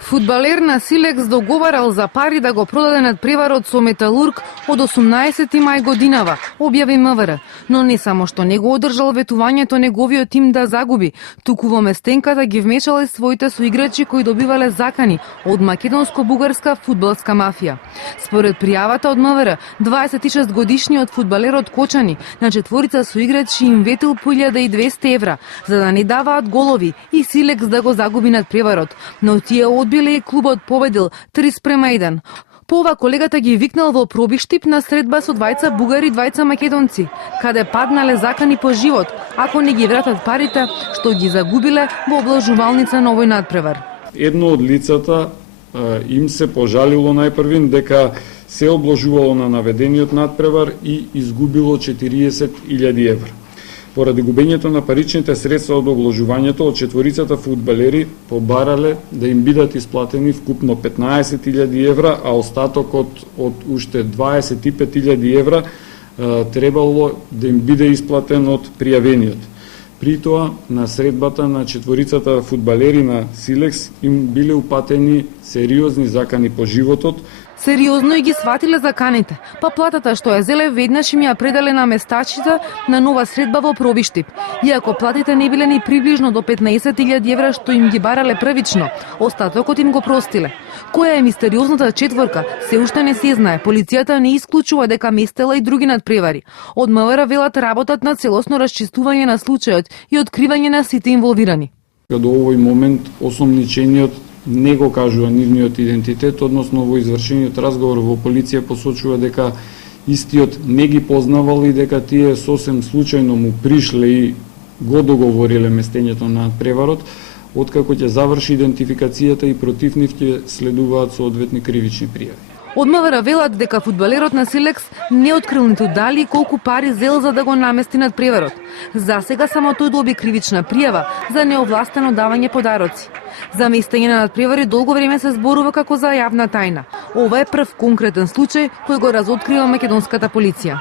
Фудбалер на Силекс договарал за пари да го продаде надпреварот со Металург од 18 мај годинава, објави МВР. Но не само што не го одржал ветувањето неговиот тим да загуби, туку во местенката ги вмешал и своите соиграчи кои добивале закани од македонско-бугарска фудбалска мафија. Според пријавата од МВР, 26 годишниот фудбалерот Кочани на четворица соиграчи им ветил по 1200 евра за да не даваат голови и Силекс да го загуби надпреварот, но тие одбиле и клубот победил 3:1. По ова колегата ги викнал во Пробиштип на средба со двајца бугари и двајца македонци, каде паднале закани по живот, ако не ги вратат парите што ги загубиле во облажувалница на овој надпревар. Едно од лицата им се пожалило најпрвин дека се обложувало на наведениот надпревар и изгубило 40.000 евра. Поради губењето на паричните средства од обложувањето, од четворицата фудбалери побарале да им бидат исплатени вкупно 15.000 евра, а остатокот од уште 25.000 евра требало да им биде исплатен од пријавениот. При тоа, на средбата на четворицата фудбалери на Силекс им биле упатени сериозни закани по животот. Сериозно и ги сватиле заканите, па платата што ја зеле веднаш им ја пределе на местачите на нова средба во Пробиштип. Иако платите не биле ни приближно до 15.000 евра што им ги барале првично, остатокот им го простиле. Која е мистериозната четворка, се уште не се знае. Полицијата не исклучува дека местела и други надпревари. Од МВР велат работат на целосно расчистување на случајот и откривање на сите инволвирани. До овој момент осомничениот не го кажува нивниот идентитет, односно во извршениот разговор во полиција посочува дека истиот не ги познавал и дека тие сосем случајно му пришле и го договориле местењето на преварот. Откако ќе заврши идентификацијата и против нив ќе следуваат соодветни кривични пријави. Од МВР велат дека фудбалерот на Силекс не открил ниту дали и колку пари зел за да го намести надпреварот. За сега само тој доби кривична пријава за неовластено давање подароци. За местење на надпревари долго време се зборува како за јавна тајна. Ова е прв конкретен случај кој го разоткрива македонската полиција.